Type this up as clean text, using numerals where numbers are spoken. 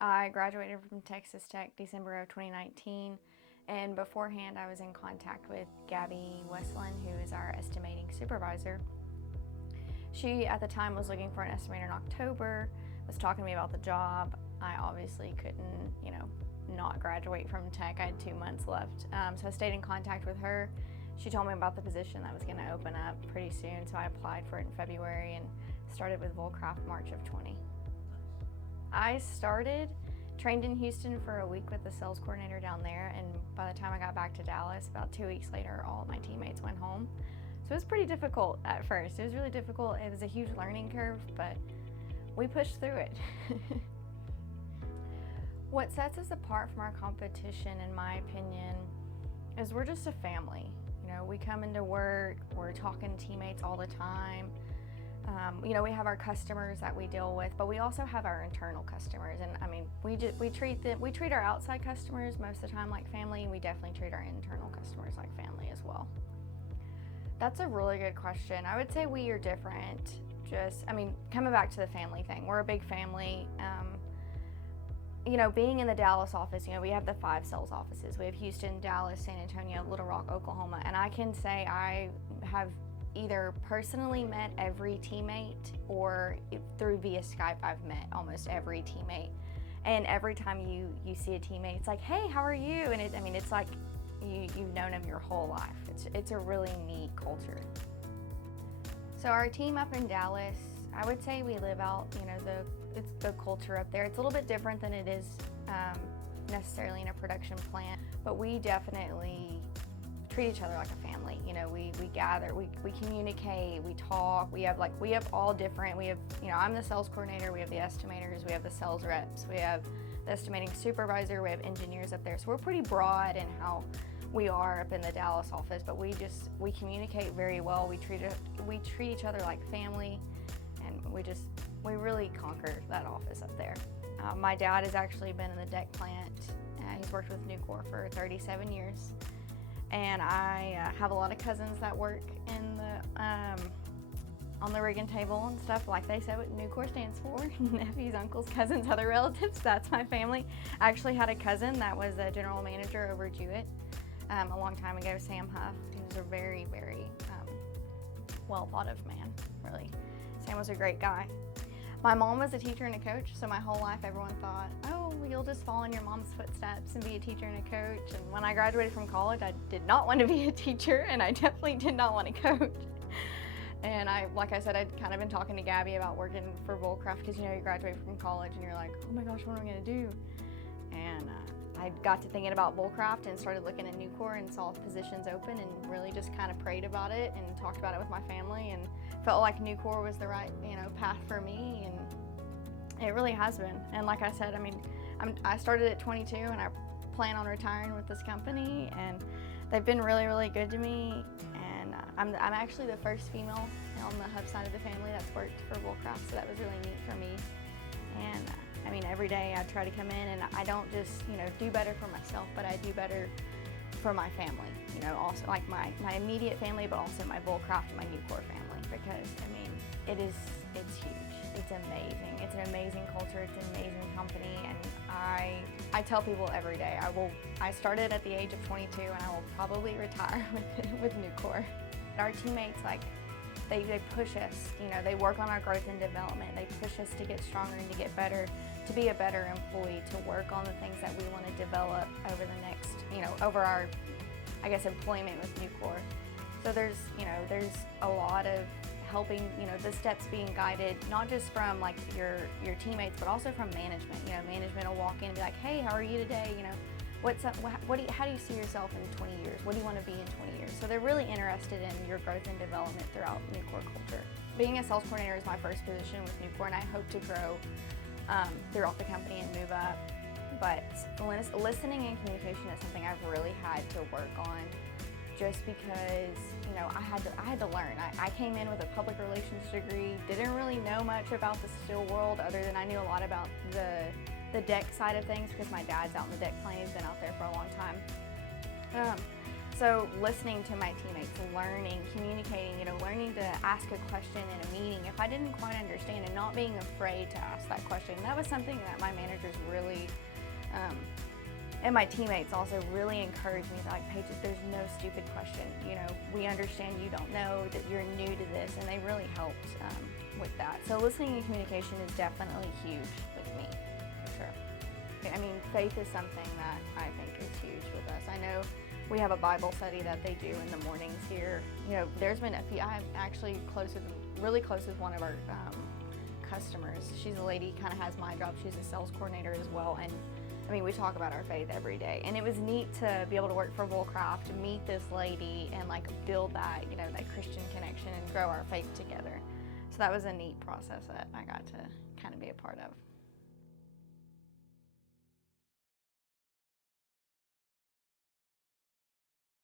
I graduated from Texas Tech December of 2019, and beforehand I was in contact with Gabby Westland, who is our estimating supervisor. She, at the time, was looking for an estimator in October, was talking to me about the job. I obviously couldn't, not graduate from tech. I had 2 months left. So I stayed in contact with her. She told me about the position that was going to open up pretty soon, so I applied for it in February and started with Volcraft March of 20. I trained in Houston for a week with the sales coordinator down there, and by the time I got back to Dallas, about 2 weeks later, all of my teammates went home. So it was pretty difficult at first. It was really difficult. It was a huge learning curve, but we pushed through it. What sets us apart from our competition, in my opinion, is we're just a family. We come into work, we're talking to teammates all the time. We have our customers that we deal with, but we also have our internal customers. And we treat our outside customers most of the time like family, and we definitely treat our internal customers like family as well. That's a really good question. I would say we are different. Coming back to the family thing, we're a big family. Being in the Dallas office, we have the 5 sales offices. We have Houston, Dallas, San Antonio, Little Rock, Oklahoma, and I can say I have either personally met every teammate or through via Skype I've met almost every teammate. And every time you see a teammate, it's like, hey, how are you? And it's like you've known them your whole life. It's a really neat culture. So our team up in Dallas, I would say we live out, it's the culture up there. It's a little bit different than it is necessarily in a production plant, but we definitely treat each other like a family. We gather, we communicate, we talk. We have all different. We have, I'm the sales coordinator. We have the estimators. We have the sales reps. We have the estimating supervisor. We have engineers up there. So we're pretty broad in how we are up in the Dallas office, but we communicate very well. We treat each other like family, and we really conquered that office up there. My dad has actually been in the deck plant. He's worked with Nucor for 37 years. And I have a lot of cousins that work in on the rigging table and stuff. Like they said what Nucor stands for. Nephews, uncles, cousins, other relatives. That's my family. I actually had a cousin that was a general manager over Jewett a long time ago, Sam Huff. He was a very, very well thought of man, really. Sam was a great guy. My mom was a teacher and a coach, so my whole life everyone thought, oh, you'll just follow in your mom's footsteps and be a teacher and a coach. And when I graduated from college, I did not want to be a teacher, and I definitely did not want to coach. And like I said, I'd kind of been talking to Gabby about working for Volcraft, because you graduate from college and you're like, oh my gosh, what am I going to do? And I got to thinking about Volcraft and started looking at Nucor and saw positions open, and really just kind of prayed about it and talked about it with my family, and felt like Nucor was the right path for me, and it really has been. And like I said, I started at 22, and I plan on retiring with this company, and they've been really, really good to me. And I'm actually the first female on the hub side of the family that's worked for Volcraft, so that was really neat for me. And every day I try to come in, and I don't just do better for myself, but I do better for my family. Also like my immediate family, but also my Volcraft and my Nucor family, because it's huge. It's amazing. It's an amazing culture. It's an amazing company, and I tell people every day I started at the age of 22, and I will probably retire with Nucor. Our teammates, they push us. They work on our growth and development. They push us to get stronger and to get better, to be a better employee, to work on the things that we want to develop over the next, over our, employment with Nucor. So there's a lot of helping, the steps being guided, not just from your teammates, but also from management. Management will walk in and be like, hey, how are you today? How do you see yourself in 20 years? What do you want to be in 20 years? So they're really interested in your growth and development throughout Nucor culture. Being a sales coordinator is my first position with Nucor, and I hope to grow throughout the company and move up. But listening and communication is something I've really had to work on, just because I had to learn. I came in with a public relations degree, didn't really know much about the steel world, other than I knew a lot about the deck side of things, because my dad's out in the deck plant. He's been out there for a long time. So listening to my teammates, learning, communicating, learning to ask a question in a meeting if I didn't quite understand, and not being afraid to ask that question. That was something that my managers really, and my teammates also really encouraged me. Like, Paige, there's no stupid question. We understand you don't know, that you're new to this, and they really helped with that. So listening and communication is definitely huge with me, for sure. I mean, faith is something that I think is huge with us. I know we have a Bible study that they do in the mornings here. There's been a few. I'm actually really close with one of our customers. She's a lady, kind of has my job. She's a sales coordinator as well, and I mean, we talk about our faith every day. And it was neat to be able to work for Woolcraft, to meet this lady, and like build that, that Christian connection and grow our faith together. So that was a neat process that I got to kind of be a part of.